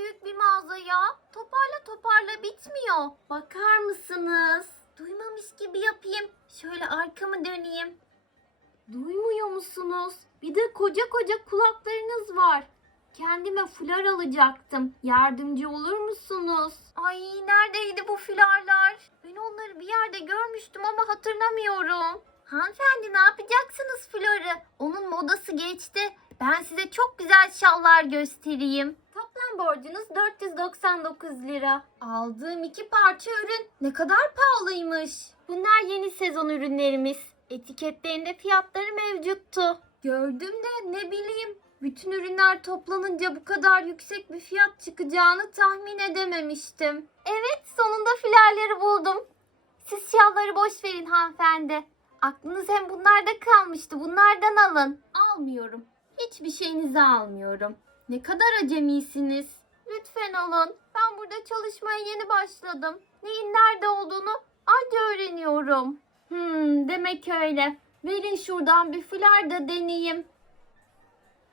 büyük bir mağaza ya. Toparla toparla bitmiyor. Bakar mısınız? Duymamış gibi yapayım. Şöyle arkamı döneyim. Duymuyor musunuz? Bir de koca koca kulaklarınız var. Kendime fular alacaktım. Yardımcı olur musunuz? Ay neredeydi bu fularlar? Ben onları bir yerde görmüştüm ama hatırlamıyorum. Hanımefendi ne yapacaksınız fuları? Onun modası geçti. Ben size çok güzel şallar göstereyim toplam borcunuz 499 lira. Aldığım iki parça ürün ne kadar pahalıymış. Bunlar yeni sezon ürünlerimiz. Etiketlerinde fiyatları mevcuttu. Gördüm de ne bileyim. Bütün ürünler toplanınca bu kadar yüksek bir fiyat çıkacağını tahmin edememiştim. Evet sonunda filerleri buldum. Siz şalları boş verin hanımefendi. Aklınız hem bunlarda kalmıştı. Bunlardan alın. Almıyorum. Hiçbir şeyinizi almıyorum. Ne kadar acemisiniz. Lütfen alın. Ben burada çalışmaya yeni başladım. Neyin nerede olduğunu anca öğreniyorum. Hmm, demek öyle. Verin şuradan bir fular da de deneyeyim.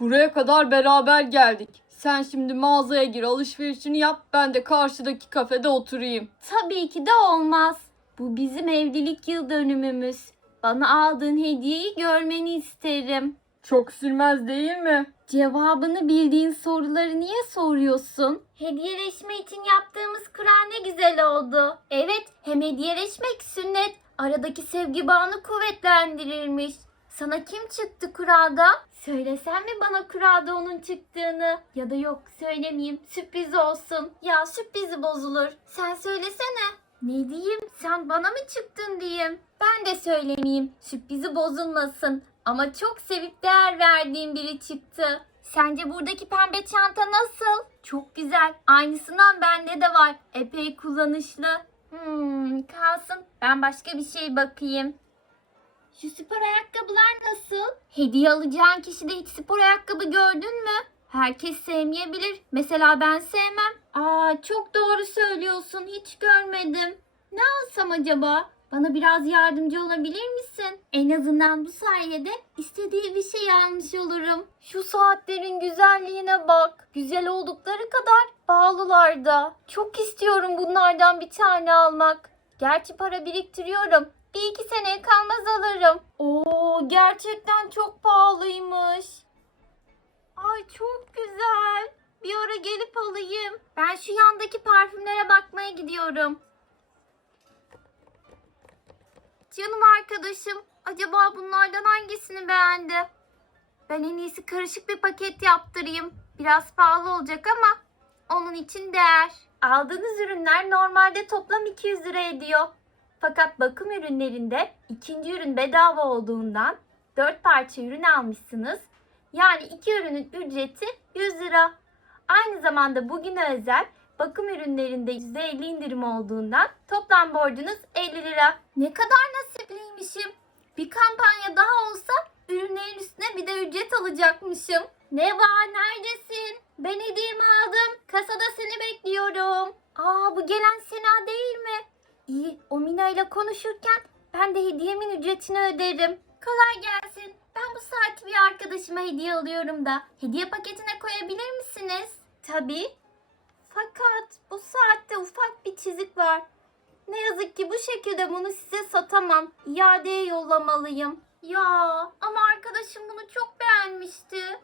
Buraya kadar beraber geldik. Sen şimdi mağazaya gir alışverişini yap. Ben de karşıdaki kafede oturayım. Tabii ki de olmaz. Bu bizim evlilik yıl dönümümüz. Bana aldığın hediyeyi görmeni isterim. Çok sürmez değil mi? Cevabını bildiğin soruları niye soruyorsun? Hediyeleşme için yaptığımız kura ne güzel oldu. Evet, hem hediyeleşmek sünnet. Aradaki sevgi bağını kuvvetlendirirmiş. Sana kim çıktı kurada? Söylesen mi bana kurada onun çıktığını? Ya da yok söylemeyeyim sürpriz olsun. Ya sürprizi bozulur. Sen söylesene. Ne diyeyim sen bana mı çıktın diyeyim. Ben de söylemeyeyim sürprizi bozulmasın. Ama çok sevip değer verdiğim biri çıktı. Sence buradaki pembe çanta nasıl? Çok güzel. Aynısından bende de var. Epey kullanışlı. Hmm, kalsın. Ben başka bir şey bakayım. Şu spor ayakkabılar nasıl? Hediye alacağın kişide hiç spor ayakkabı gördün mü? Herkes sevmeyebilir. Mesela ben sevmem. Aa, çok doğru söylüyorsun. Hiç görmedim. Ne alsam acaba? Bana biraz yardımcı olabilir misin? En azından bu sayede istediği bir şey almış olurum. Şu saatlerin güzelliğine bak. Güzel oldukları kadar pahalılar da. Çok istiyorum bunlardan bir tane almak. Gerçi para biriktiriyorum. Bir iki sene kalmaz alırım. Oo gerçekten çok pahalıymış. Ay çok güzel. Bir ara gelip alayım. Ben şu yandaki parfümlere bakmaya gidiyorum. Canım arkadaşım. Acaba bunlardan hangisini beğendi? Ben en iyisi karışık bir paket yaptırayım. Biraz pahalı olacak ama onun için değer. Aldığınız ürünler normalde toplam 200 lira ediyor. Fakat bakım ürünlerinde ikinci ürün bedava olduğundan 4 parça ürün almışsınız. Yani iki ürünün ücreti 100 lira. Aynı zamanda bugüne özel bakım ürünlerinde %50 indirim olduğundan toplam borcunuz 50 lira. Ne kadar nasipliymişim. Bir kampanya daha olsa ürünlerin üstüne bir de ücret alacakmışım. Ne var neredesin? Ben hediyemi aldım. Kasada seni bekliyorum. Aa bu gelen Sena değil mi? İyi o Mina ile konuşurken ben de hediyemin ücretini öderim. Kolay gelsin. Ben bu saati bir arkadaşıma hediye alıyorum da. Hediye paketine koyabilir misiniz? Tabii. Fakat bu saatte ufak bir çizik var. Ne yazık ki bu şekilde bunu size satamam. İadeye yollamalıyım. Ya ama arkadaşım bunu çok beğenmişti.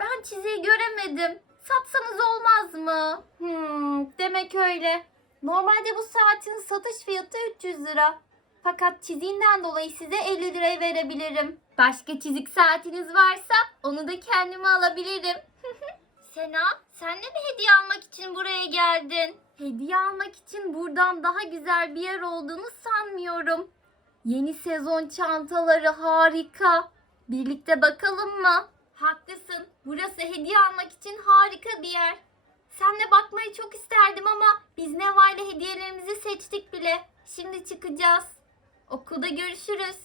Ben çizeyi göremedim. Satsanız olmaz mı? Hmm, demek öyle. Normalde bu saatin satış fiyatı 300 lira. Fakat çiziğinden dolayı size 50 liraya verebilirim. Başka çizik saatiniz varsa onu da kendime alabilirim. Sena, sen ne bir hediye almak için buraya geldin? Hediye almak için buradan daha güzel bir yer olduğunu sanmıyorum. Yeni sezon çantaları harika. Birlikte bakalım mı? Haklısın. Burası hediye almak için harika bir yer. Senle bakmayı çok isterdim ama biz ne ile hediyelerimizi seçtik bile. Şimdi çıkacağız. Okulda görüşürüz.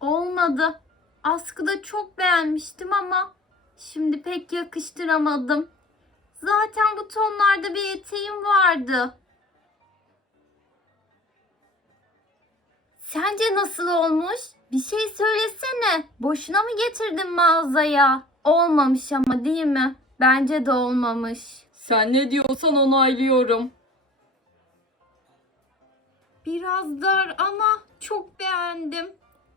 Olmadı. Askıda çok beğenmiştim ama Şimdi pek yakıştıramadım. Zaten bu tonlarda bir eteğim vardı. Sence nasıl olmuş? Bir şey söylesene. Boşuna mı getirdin mağazaya? Olmamış ama değil mi? Bence de olmamış. Sen ne diyorsan onaylıyorum. Biraz dar ama çok beğendim.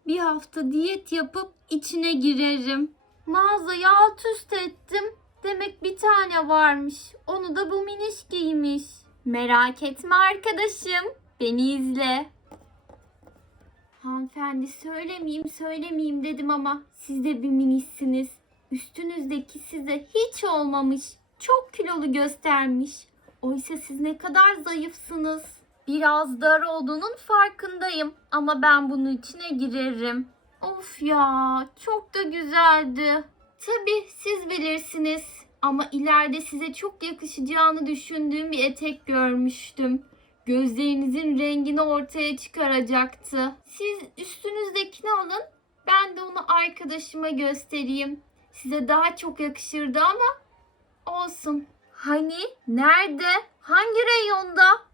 Bir hafta diyet yapıp içine girerim mağazayı alt üst ettim. Demek bir tane varmış. Onu da bu miniş giymiş. Merak etme arkadaşım. Beni izle. Hanımefendi söylemeyeyim söylemeyeyim dedim ama siz de bir minişsiniz. Üstünüzdeki size hiç olmamış. Çok kilolu göstermiş. Oysa siz ne kadar zayıfsınız. Biraz dar olduğunun farkındayım ama ben bunun içine girerim. Of ya çok da güzeldi. Tabi siz bilirsiniz ama ileride size çok yakışacağını düşündüğüm bir etek görmüştüm. Gözlerinizin rengini ortaya çıkaracaktı. Siz üstünüzdekini alın ben de onu arkadaşıma göstereyim. Size daha çok yakışırdı ama olsun. Hani nerede? Hangi reyonda?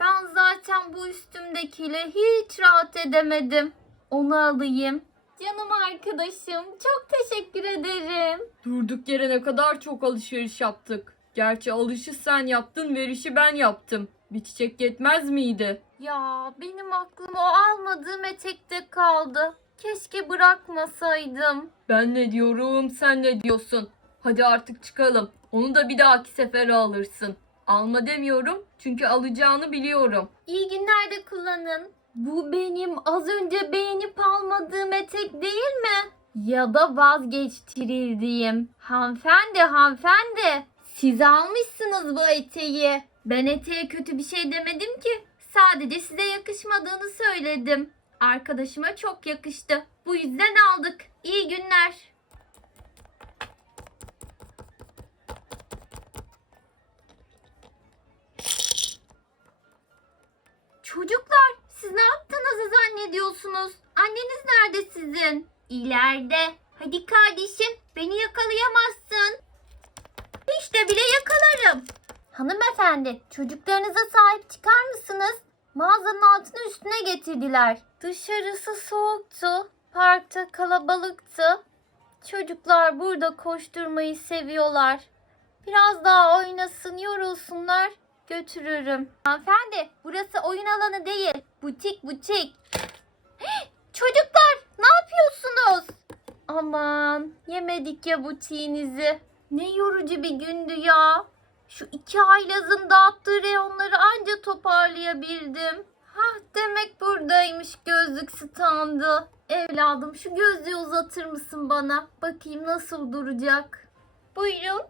Ben zaten bu üstümdekiyle hiç rahat edemedim onu alayım. Canım arkadaşım çok teşekkür ederim. Durduk yere ne kadar çok alışveriş yaptık. Gerçi alışı sen yaptın verişi ben yaptım. Bir çiçek yetmez miydi? Ya benim aklım o almadığım etekte kaldı. Keşke bırakmasaydım. Ben ne diyorum sen ne diyorsun? Hadi artık çıkalım. Onu da bir dahaki sefer alırsın. Alma demiyorum çünkü alacağını biliyorum. İyi günler de kullanın. Bu benim az önce beğenip almadığım etek değil mi? Ya da vazgeçtirildiğim. Hanımefendi hanımefendi siz almışsınız bu eteği. Ben eteğe kötü bir şey demedim ki. Sadece size yakışmadığını söyledim. Arkadaşıma çok yakıştı. Bu yüzden aldık. İyi günler. nerede sizin? İleride. Hadi kardeşim beni yakalayamazsın. İşte bile yakalarım. Hanımefendi çocuklarınıza sahip çıkar mısınız? Mağazanın altını üstüne getirdiler. Dışarısı soğuktu. Parkta kalabalıktı. Çocuklar burada koşturmayı seviyorlar. Biraz daha oynasın yorulsunlar. Götürürüm. Hanımefendi burası oyun alanı değil. Butik butik. Çocuklar! mısınız? Aman yemedik ya bu çiğinizi. Ne yorucu bir gündü ya. Şu iki aylazın dağıttığı reyonları anca toparlayabildim. Ha demek buradaymış gözlük standı. Evladım şu gözlüğü uzatır mısın bana? Bakayım nasıl duracak. Buyurun.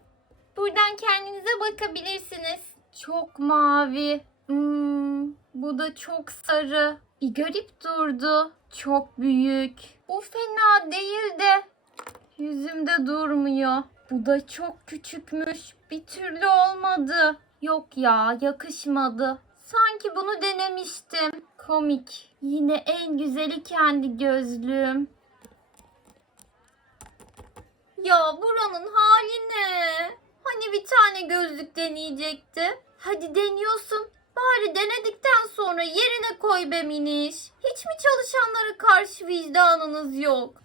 Buradan kendinize bakabilirsiniz. Çok mavi. Hmm, bu da çok sarı. Bir garip durdu çok büyük. Bu fena değil de yüzümde durmuyor. Bu da çok küçükmüş. Bir türlü olmadı. Yok ya yakışmadı. Sanki bunu denemiştim. Komik. Yine en güzeli kendi gözlüğüm. Ya buranın hali ne? Hani bir tane gözlük deneyecekti. Hadi deniyorsun. Bari de sonra yerine koy be Miniş. Hiç mi çalışanlara karşı vicdanınız yok?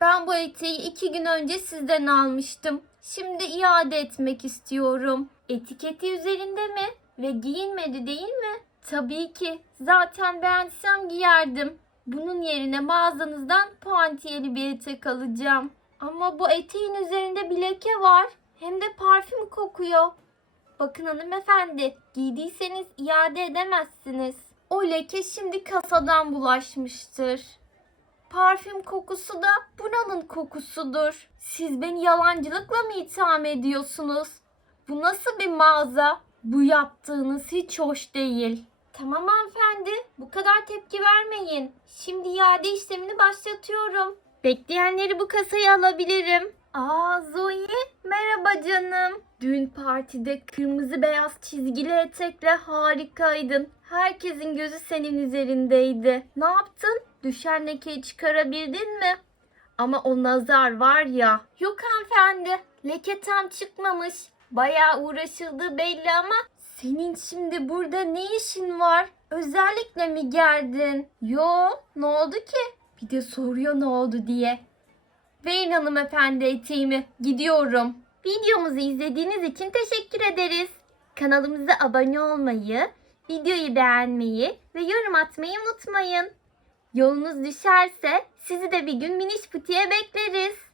Ben bu eteği iki gün önce sizden almıştım. Şimdi iade etmek istiyorum. Etiketi üzerinde mi? Ve giyinmedi değil mi? Tabii ki. Zaten beğensem giyerdim. Bunun yerine mağazanızdan puantiyeli bir etek alacağım. Ama bu eteğin üzerinde bir leke var. Hem de parfüm kokuyor. Bakın hanımefendi, giydiyseniz iade edemezsiniz. O leke şimdi kasadan bulaşmıştır. Parfüm kokusu da bunalın kokusudur. Siz beni yalancılıkla mı itham ediyorsunuz? Bu nasıl bir mağaza? Bu yaptığınız hiç hoş değil. Tamam hanımefendi, bu kadar tepki vermeyin. Şimdi iade işlemini başlatıyorum. Bekleyenleri bu kasaya alabilirim. Aa Zoe, merhaba canım. Düğün partide kırmızı beyaz çizgili etekle harikaydın. Herkesin gözü senin üzerindeydi. Ne yaptın? Düşen lekeyi çıkarabildin mi? Ama o nazar var ya. Yok hanımefendi. Leke tam çıkmamış. Baya uğraşıldığı belli ama. Senin şimdi burada ne işin var? Özellikle mi geldin? Yo, ne oldu ki? Bir de soruyor ne oldu diye. Verin hanımefendi eteğimi. Gidiyorum.'' Videomuzu izlediğiniz için teşekkür ederiz. Kanalımıza abone olmayı, videoyu beğenmeyi ve yorum atmayı unutmayın. Yolunuz düşerse sizi de bir gün miniş putiye bekleriz.